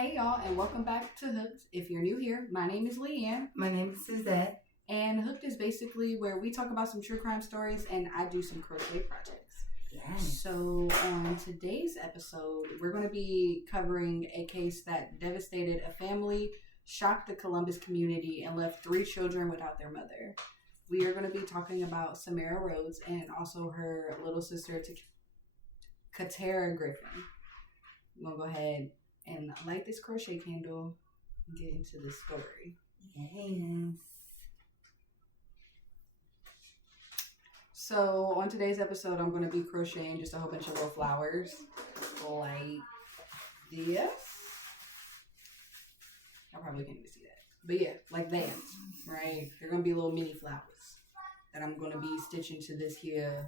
Hey y'all, and welcome back to Hooked. If you're new here, my name is Leanne. My name is Suzette. And Hooked is basically where we talk about some true crime stories and I do some crochet projects. Yes. So on today's episode, we're going to be covering a case that devastated a family, shocked the Columbus community, and left 3 children without their mother. We are going to be talking about Shamira Rhodes and also her little sister, Kha'Terra Griffin. I'm going to go ahead and light this crochet candle and get into the story. Yes. So on today's episode, I'm going to be crocheting just a whole bunch of little flowers like this. I probably can't even see that. But yeah, like that, right? They're going to be little mini flowers that I'm going to be stitching to this here.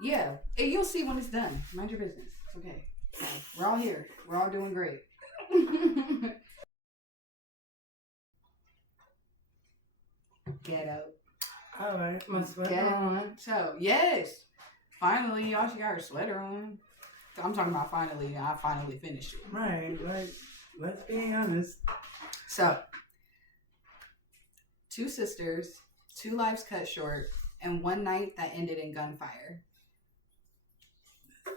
Yeah, and you'll see when it's done. Mind your business. It's okay. We're all here. We're all doing great. Ghetto. All right, my sweater Ghetto. on. So, yes. Finally, y'all, she got her sweater on. I'm talking about finally. I finally finished it. Right, let's be honest. So, 2 sisters, 2 lives cut short, and 1 night that ended in gunfire.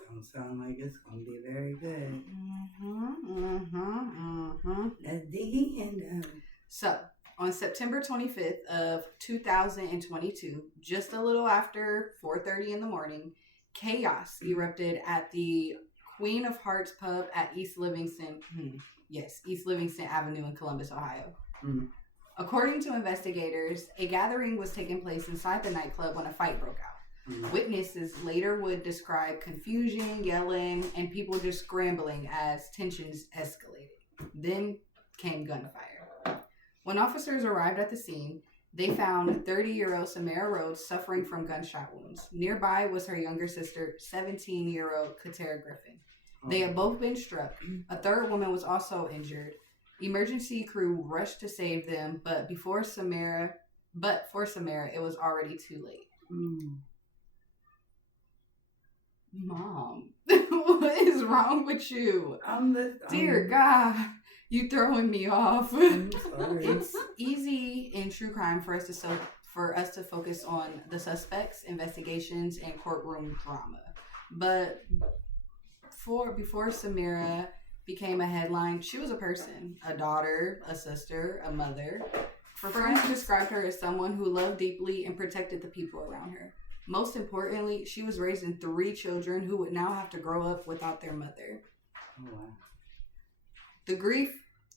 Don't sound like it's gonna be very good. Let's dig in. So, on September 25th of 2022, just a little after 4:30 in the morning, chaos erupted at the Queen of Hearts pub at East Livingston Avenue in Columbus, Ohio. According to investigators, a gathering was taking place inside the nightclub when a fight broke out. Witnesses later would describe confusion, yelling, and people just scrambling as tensions escalated. Then came gunfire. When officers arrived at the scene, they found 30-year-old Shamira Rhodes suffering from gunshot wounds. Nearby was her younger sister, 17-year-old Kha'Terra Griffin. They had both been struck. A third woman was also injured. Emergency crew rushed to save them, but for Shamira, it was already too late. Mom, what is wrong with you? Dear God, you throwing me off. I'm sorry. It's easy in true crime for us to focus on the suspects, investigations, and courtroom drama. But before Shamira became a headline, she was a person, a daughter, a sister, a mother. Her friends described her as someone who loved deeply and protected the people around her. Most importantly, she was raising 3 children who would now have to grow up without their mother. Oh, wow. The grief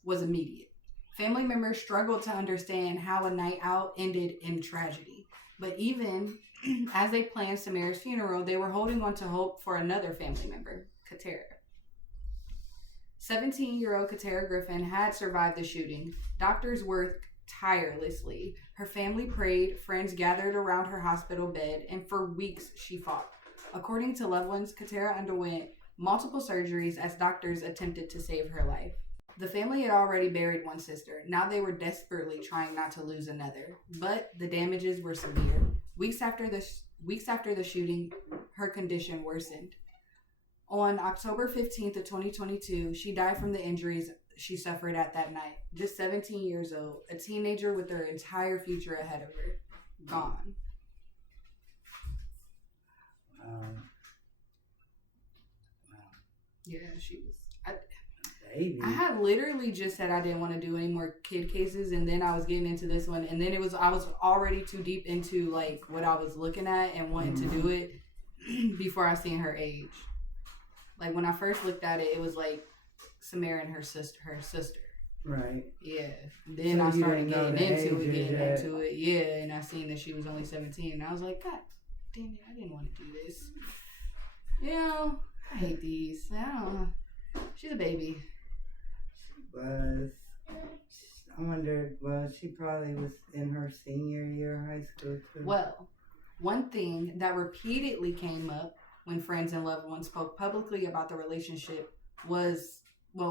was immediate. Family members struggled to understand how a night out ended in tragedy. But even as they planned Shamira's funeral, they were holding on to hope for another family member, Kha'Terra. 17-year-old Kha'Terra Griffin had survived the shooting. Doctors worked tirelessly. Her family prayed, friends gathered around her hospital bed, and for weeks she fought. According to loved ones, Kha'Terra underwent multiple surgeries as doctors attempted to save her life. The family had already buried 1 sister. Now they were desperately trying not to lose another. But the damages were severe. Weeks after the shooting, her condition worsened. On October 15th of 2022, she died from the injuries she suffered at that night. Just 17 years old, a teenager with her entire future ahead of her. Gone. Wow. Yeah, she was. Baby. I had literally just said I didn't want to do any more kid cases, and then I was getting into this one, and then I was already too deep into like what I was looking at and wanting to do it before I seen her age. Like when I first looked at it, it was like Shamira and her sister. Right. Yeah. Then So I you started didn't know getting the into age it. Yeah, and I seen that she was only 17, and I was like, God damn it, I didn't want to do this. You know, I hate these. I don't know. She's a baby. I wondered, she probably was in her senior year of high school too. Well, one thing that repeatedly came up when friends and loved ones spoke publicly about the relationship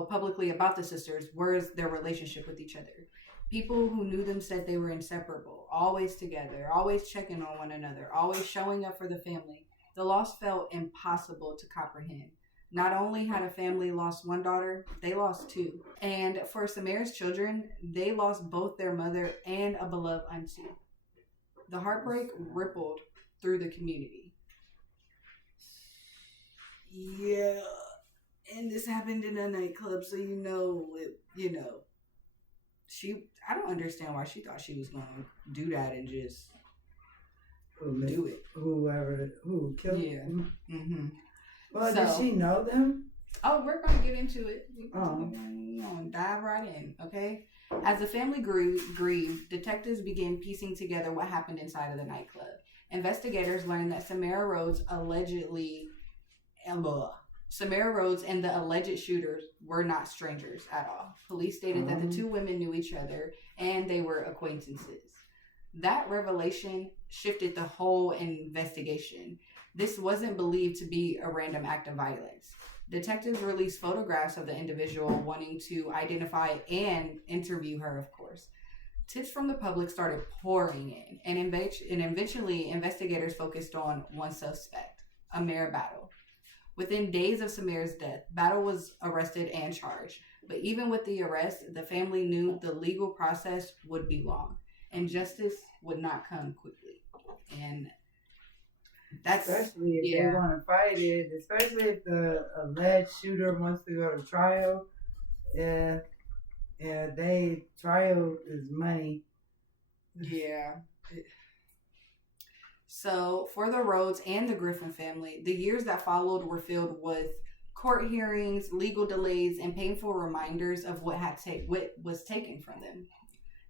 publicly about the sisters, was their relationship with each other. People who knew them said they were inseparable, always together, always checking on one another, always showing up for the family. The loss felt impossible to comprehend. Not only had a family lost one daughter, they lost two. And for Shamira's children, they lost both their mother and a beloved auntie. The heartbreak rippled through the community. Yeah. And this happened in a nightclub, so I don't understand why she thought she was going to do that and just do it. Who killed him? Mm-hmm. Well, did she know them? Oh, we're going to get into it. We're going to dive right in, okay? As the family grieved, detectives began piecing together what happened inside of the nightclub. Investigators learned that Shamira Rhodes and the alleged shooters were not strangers at all. Police stated that the two women knew each other and they were acquaintances. That revelation shifted the whole investigation. This wasn't believed to be a random act of violence. Detectives released photographs of the individual wanting to identify and interview her, of course. Tips from the public started pouring in, and eventually investigators focused on one suspect, Amir Battle. Within days of Shamira's death, Battle was arrested and charged. But even with the arrest, the family knew the legal process would be long, and justice would not come quickly. And that's especially if they want to fight it, especially if the alleged shooter wants to go to trial. Trial is money. Yeah. So for the Rhodes and the Griffin family, the years that followed were filled with court hearings, legal delays, and painful reminders of what was taken from them.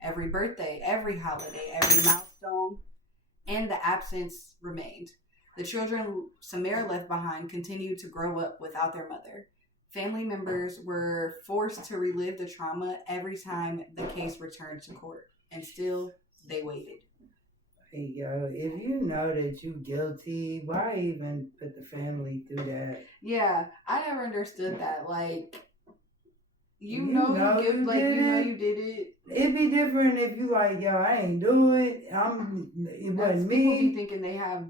Every birthday, every holiday, every milestone, and the absence remained. The children Shamira left behind continued to grow up without their mother. Family members were forced to relive the trauma every time the case returned to court, and still they waited. Hey, yo, if you know that you're guilty, why even put the family through that? Yeah, I never understood that. Like, you know you did it. It'd be different if you like, yo, I ain't do it. It wasn't me. People be thinking they have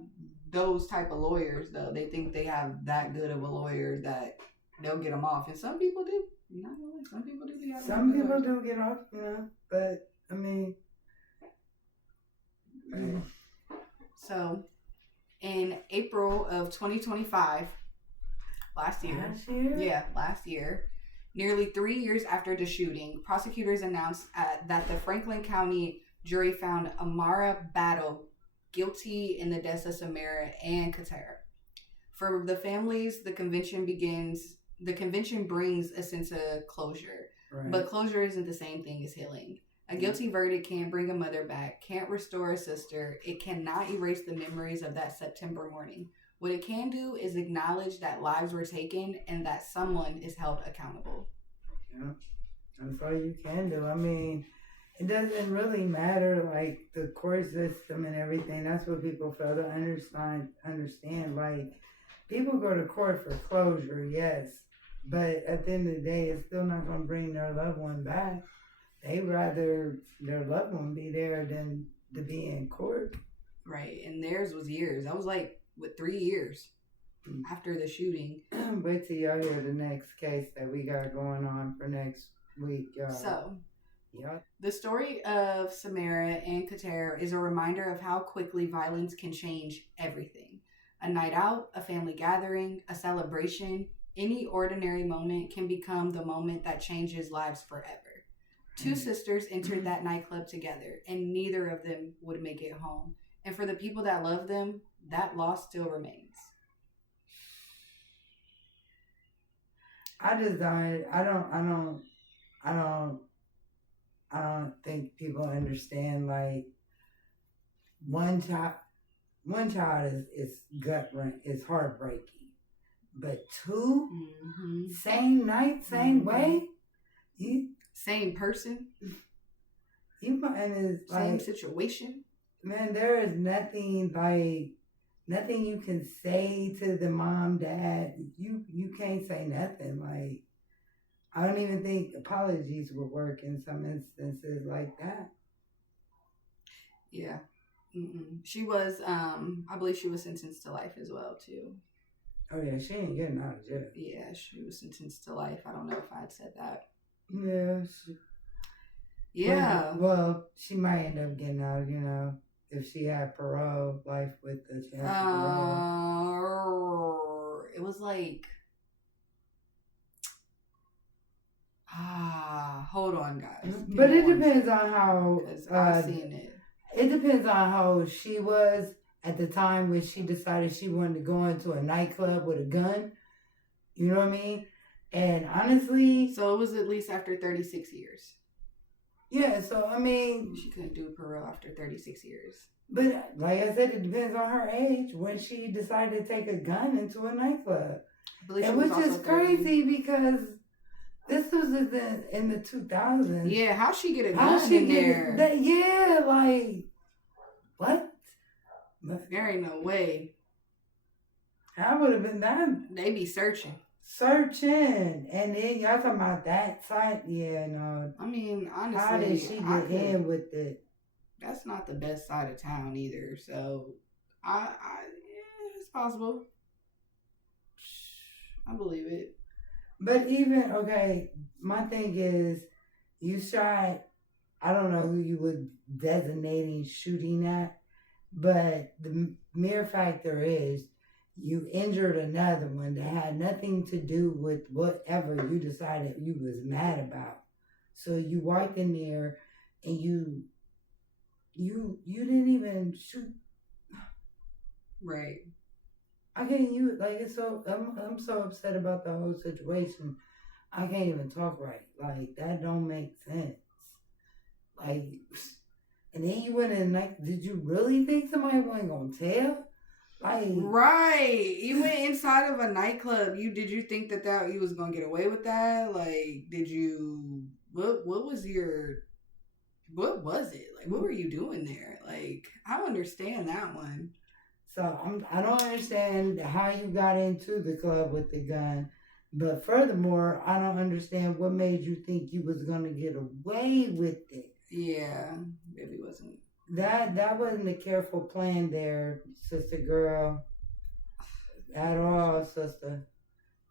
those type of lawyers, though. They think they have that good of a lawyer that they'll get them off, and some people do. Not really. Some people do. Some people do get off, but I mean. So, in April of 2025, last year, nearly 3 years after the shooting, prosecutors announced that the Franklin County jury found Amara Battle guilty in the deaths of Shamira and Kha'Terra. For the families, the convention brings a sense of closure, right. But closure isn't the same thing as healing. A guilty verdict can't bring a mother back, can't restore a sister. It cannot erase the memories of that September morning. What it can do is acknowledge that lives were taken and that someone is held accountable. Yeah, that's all you can do. I mean, it doesn't really matter, like, the court system and everything. That's what people fail to understand. Like, people go to court for closure, yes. But at the end of the day, it's still not going to bring their loved one back. They rather their loved one be there than to be in court. Right, and theirs was years. That was like, 3 years after the shooting. Wait till y'all hear the next case that we got going on for next week, y'all. So, the story of Shamira and Kha'Terra is a reminder of how quickly violence can change everything. A night out, a family gathering, a celebration, any ordinary moment can become the moment that changes lives forever. Two sisters entered that nightclub together, and neither of them would make it home. And for the people that love them, that loss still remains. I don't think people understand, like, one child is is heartbreaking, but two, same night, same way, same person, and same situation. Man, there is nothing you can say to the mom, dad. You can't say nothing. Like, I don't even think apologies would work in some instances like that. Yeah. She was, I believe she was sentenced to life as well, too. Oh yeah, she ain't getting out of jail. Yeah, she was sentenced to life. I don't know if I had said that. Yeah. Yeah. Well, she might end up getting out, you know, if she had parole, life with the chance of parole. It was like, hold on, guys. But it depends on how. I've seen it. It depends on how she was at the time when she decided she wanted to go into a nightclub with a gun. You know what I mean? And honestly, so it was at least after 36 years. Yeah, so I mean, she couldn't do parole after 36 years. But like I said, it depends on her age when she decided to take a gun into a nightclub. And which is crazy because this was in the 2000s. Yeah, how'd she get a gun in there? Yeah, like, what? There ain't no way. I would have been that. They be searching. And then y'all talking about that side? Yeah, no. I mean, honestly, how did she get in with it? That's not the best side of town either. So, yeah, it's possible. I believe it. But even, okay, my thing is, you shot, I don't know who you would designating shooting at, but the mere factor is, you injured another one that had nothing to do with whatever you decided you was mad about. So you walked in there and you didn't even shoot. Right. I can't use, like, it's so, I'm so upset about the whole situation. I can't even talk right. Like, that don't make sense. Like, and then you went in, like, did you really think somebody wasn't gonna tell? Like, right, you went inside of a nightclub. Did you think that you was gonna get away with that? Like, did you? What was it? Like, what were you doing there? Like, I don't understand that one. So I don't understand how you got into the club with the gun, but furthermore, I don't understand what made you think you was gonna get away with it. Yeah, maybe wasn't. That wasn't a careful plan there, sister girl. At all, sister.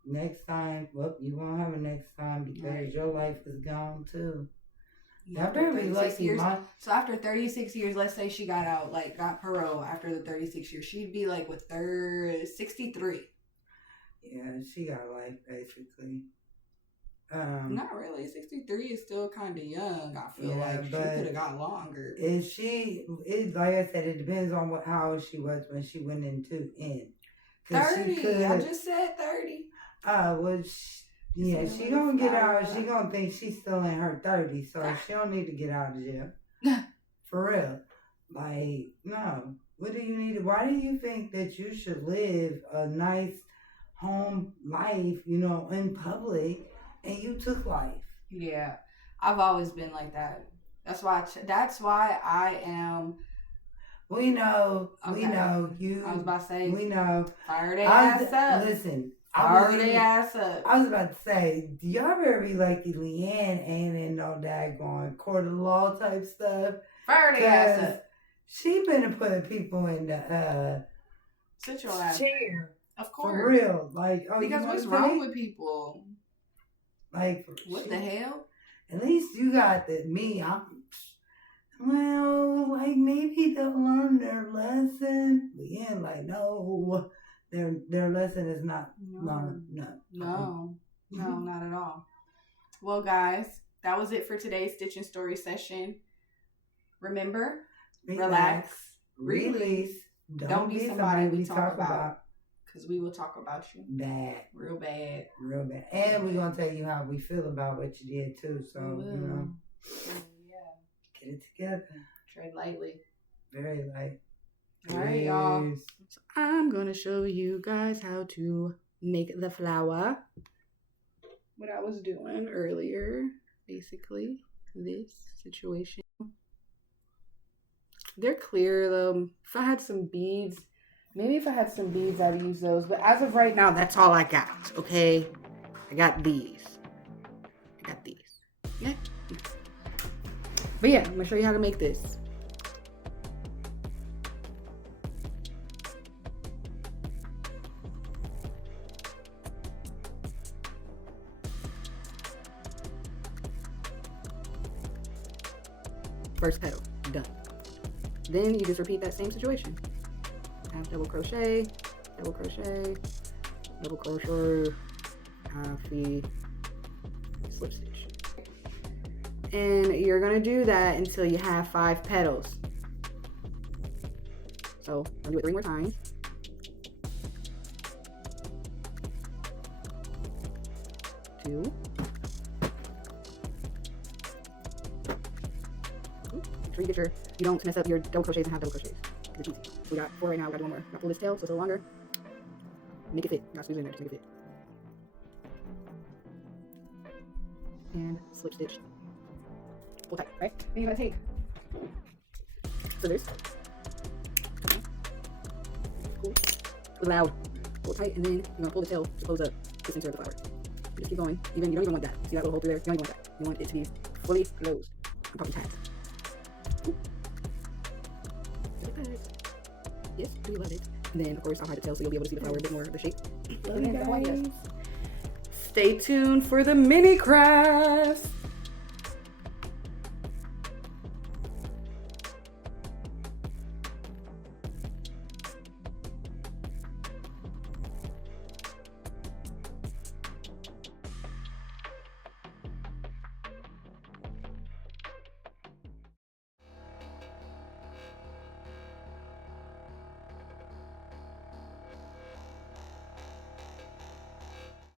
Next time, well, you won't have a next time because your life is gone too. Yeah, so after 36 years, let's say she got out, like got parole after the 36 years, she'd be like with 63. Yeah, she got life basically. Not really. 63 is still kind of young. I feel like she could have got longer. Like I said, it depends on how old she was when she went in. 30. I just said 30. She gonna get out. She gonna think she's still in her 30s, so she don't need to get out of jail. For real. Like, no. What do you need? Why do you think that you should live a nice home life, in public? And you took life. Yeah, I've always been like that. That's why I am. We know. Okay. We know you. I was about to say. We know. Fire their ass up. Listen. Fire their ass up. I was about to say, do y'all ever be like the Leanne ain't in no daggone court of law type stuff? Fire their ass up. She been putting people in the sit your ass chair. Of course. For real. Like, because what's wrong with people? Like, what the hell? At least you got like, maybe they'll learn their lesson. But yeah, like, no, their lesson is not learned. No, not at all. Well, guys, that was it for today's Stitch and Story session. Remember, relax, release. Don't be somebody we talk about. Because we will talk about you. Bad. Real bad. Real bad. And we're going to tell you how we feel about what you did, too. So, Yeah. Get it together. Tread lightly. Very light. All right, y'all. So I'm going to show you guys how to make the flower. What I was doing earlier. Basically, this situation. They're clear, though. If I had some beads... Maybe if I had some beads, I'd use those. But as of right now, that's all I got, okay? I got these. Yeah. But yeah, I'm going to show you how to make this. First petal, done. Then you just repeat that same situation. Half double crochet, double crochet, double crochet, half the slip stitch. And you're gonna do that until you have 5 petals. So I'm gonna do it 3 more times. Two. Make sure you get your, you don't mess up your double crochets and half double crochets. It's easy. So we got 4 right now, we got 1 more. Now pull this tail so it's a little longer. Make it fit. You got screws in there, just make it fit. And slip stitch. Pull tight, right? Then you're gonna take scissors. Cool. Loud. Pull tight, and then you're gonna pull the tail to close up the center of the flower. Just keep going. Even you don't even want that. See that little hole through there? You don't even want that. You want it to be fully closed. I'm talking tight. Yes, do you love it? And then of course I'll hide the tail so you'll be able to see the flower a bit more of the shape. Love you guys. Stay tuned for the mini crafts.